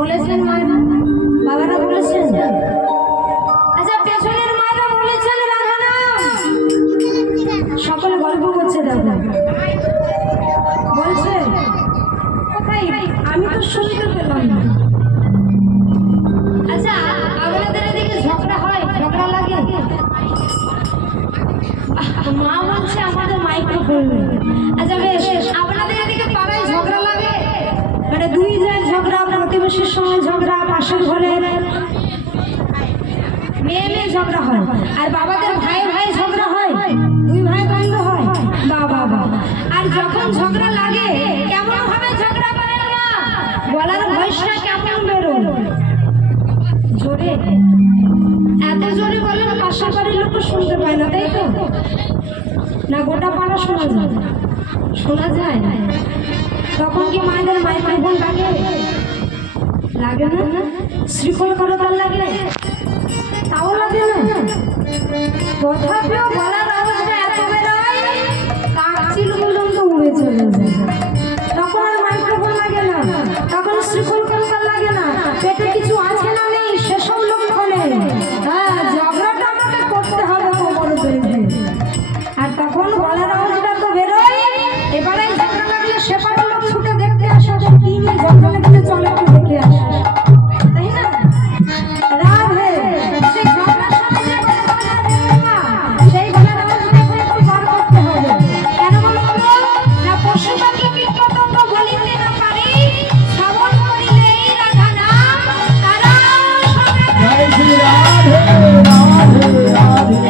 বলেছেন মায়েরা, বাবারা বলেছেন। আচ্ছা, পেছনের মায়েরা বলেছেন রাধা নাম। সকলে গল্প করছে, দেখো বলছে কোথায়, আমি তো শুনতে পেলাম না। আচ্ছা, আপনাদের এদিকে ঝগড়া হয়, ঝগড়া লাগে? মা বলছে আমাদের মাইক্রোফোন। আচ্ছা বেশ, আপনাদের এদিকে পাড়ায় ঝগড়া লাগে? মানে দুই জন ঝগড়া, প্রতিবেশীর সঙ্গে ঝগড়া, পাশের ঘরে মেয়ে মেয়ে ঝগড়া হয়, আর বাবাদের ভাই ভাই ঝগড়া হয়, দুই ভাই দ্বন্দ্ব হয়। বাবা বাবা, আর যখন ঝগড়া লাগে কেমন ভাবে ঝগড়া করে না, গলার ভয়েসটা কেমন বেরোয়? জোরে, এত জোরে বলেন পাশের বাড়ির লোক শুনতে পায় না, তাই তো? না গোটা পাড়া শোনা যায়? শোনা যায়। তখন কি মায়েদের মাইক্রোফোন লাগে? লাগে না? শ্রীফল করতাল লাগে? তাও লাগে না। তথাপিও গলার আওয়াজটা এত বেরোয় কাকচিল পর্যন্ত উড়ে চলে যায়। তখন আর মাইক্রোফোন লাগে না, তখন শ্রীফল করতাল লাগে না। পেটে কিছু আছে না নেই সেসব লক্ষণে হ্যাঁ ঝগড়াটা আমাকে করতে হবে কোমর বেঁধে। আর তখন গলার আওয়াজটা তো বেরোয়, এবারে ঝগড়া লাগলে সেপার লোক ছুটে দেখতে আসে কি নিয়ে ঝগড়া লাগলে, চলে একটু দেখে আসে, তাই না? রাধে সেই ঝগড়ার সাথে যে গলার আওয়াজ না, সেই গলার আওয়াজটা এখন একটু বার করতে হবে। কেন বলুন তো? না পশু পাখি কীট পতঙ্গ বলিতে না পারি, শ্রবণ করিলে এই রাধা নাম তারা সবে জয় শ্রী রাধে রাধে রাধে।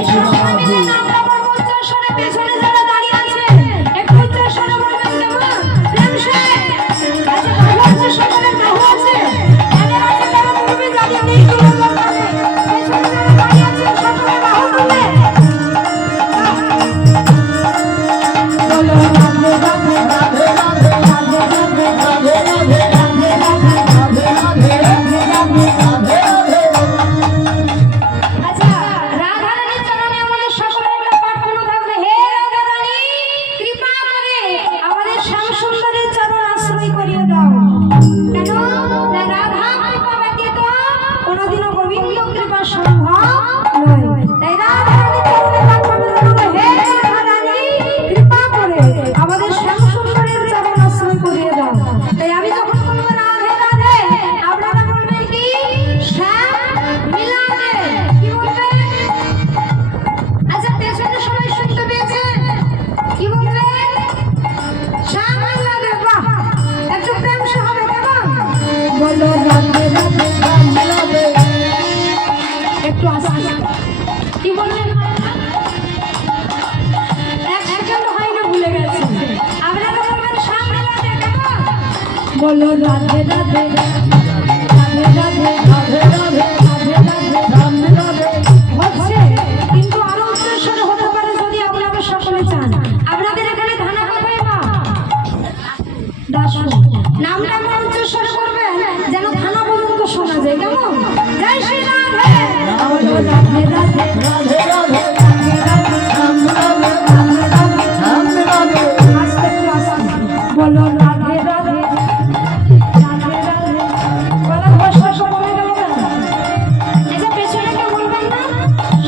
একটু আসি কি বললেন? এক সেকেন্ড হয় না, ভুলে গেছি। আপনারা বলবেন সামনে লাগে কেমন? বলো রাধে রাধে রাধে রাধে রাধে রাধে রাধে রাধে রাধে হচ্ছে, কিন্তু আরো উচ্চস্বরে হতে পারে যদি আপনারা সকলে চান। আপনাদের এখানে ধানা কোথায় মা? দাসু নামটা আমরা উচ্চস্বরে করবেন যেন থানা পর্যন্ত শোনা যায়, কেমন? জয় শ্রী রাধে রাধে রাধে রাধে রাধে বলো রাধে রাধে রাধে রাধে। বলা ভাষা সকলে গেল না, এসে পেছনে কেউ বলবেন না,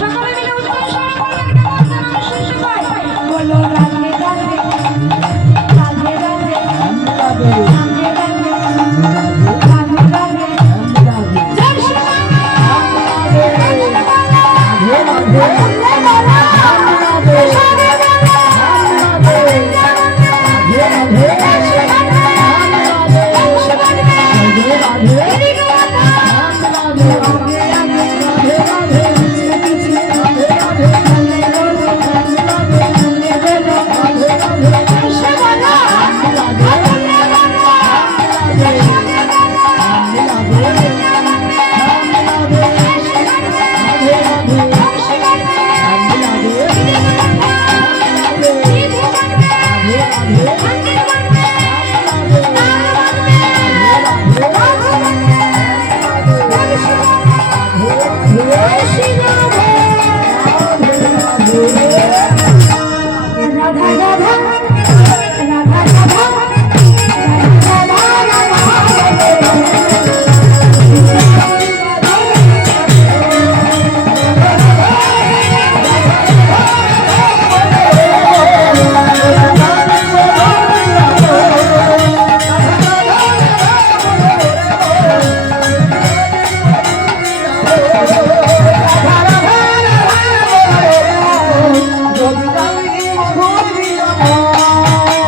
সকলে মিলে উচ্চস্বরে বলবেন, কেমন যেন আমি শুনতে পাই। বলো রাধে রাধে রাধে রাধে রাধে রাধে। ও